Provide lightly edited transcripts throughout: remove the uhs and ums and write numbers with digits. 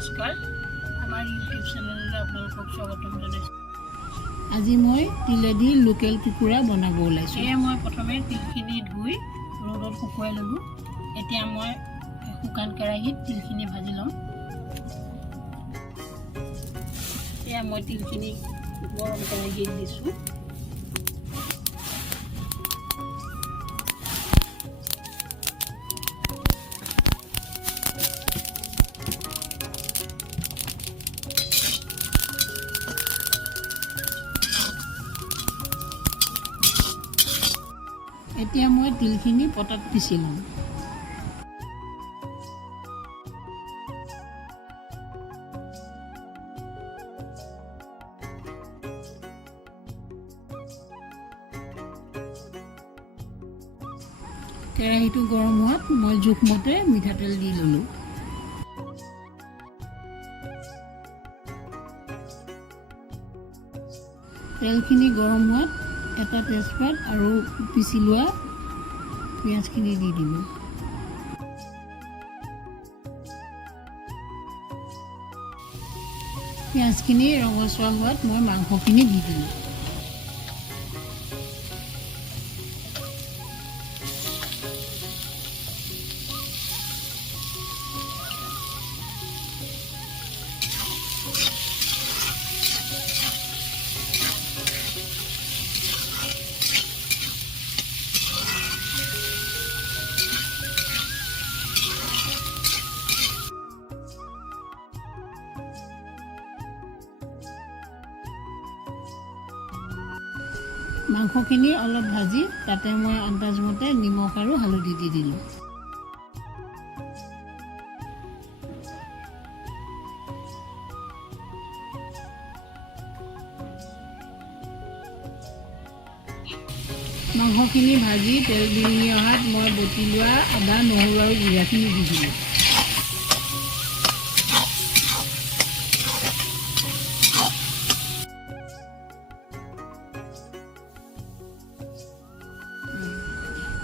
নমস্কাৰ আমাৰ ইউটিউব চেনেললৈ আপোনালোকক স্বাগতম জনাইছোঁ। আজি মই তিলেদি লোকেল কুকুৰা বনাব ওলাইছোঁ। এয়া মই প্ৰথমে তিলখিনি ধুই ৰ'দত শুকুৱাই ল'লোঁ। এতিয়া মই শুকান কেৰাহীত তিলখিনি ভাজি ল'ম। এয়া মই তিলখিনি গৰম কেৰাহীত দিছোঁ। এতিয়া মই তিলখিনি পটাত পিচি ল'ম। কেৰাহীটো গৰম হোৱাত মই জোখমতে মিঠাতেল দি ল'লোঁ। তেলখিনি গৰম হোৱাত এটা তেজপাত আৰু পিচি লোৱা পিঁয়াজখিনি দি দিলোঁ। পিঁয়াজখিনি ৰঙচুৱা হোৱাত মই মাংসখিনি দি দিলোঁ। মাংসখিনি অলপ ভাজি তাতে মই আন্দাজমতে নিমখ আৰু হালধি দি দিলোঁ। মাংসখিনি ভাজি তেল বিৰিঙি অহাত মই বটি লোৱা আদা, নহৰু আৰু জিৰাখিনি দি দিলোঁ।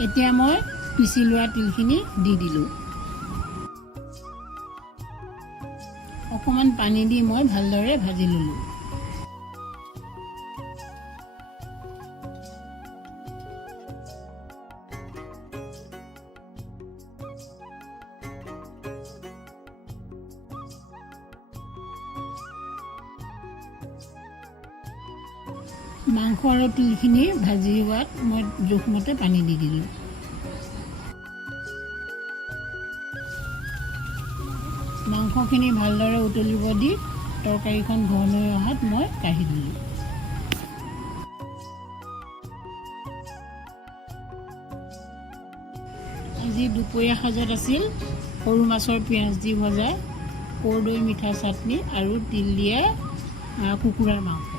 এতিয়া মই পিচি লোৱা তিলখিনি দি দিলোঁ। অকণমান পানী দি মই ভালদৰে ভাজি ল'লোঁ। মাংস আৰু তিলখিনি ভাজি হোৱাত মই জোখমতে পানী দি দিলোঁ। মাংসখিনি ভালদৰে উতলিব দি তৰকাৰীখন ঘন হৈ অহাত মই কাঢ়ি দিলোঁ। আজি দুপৰীয়া সাজত আছিল সৰু মাছৰ পিঁয়াজ দি ভজা, কৰ্দৈ মিঠা চাটনি আৰু তিল দিয়া কুকুৰাৰ মাংস।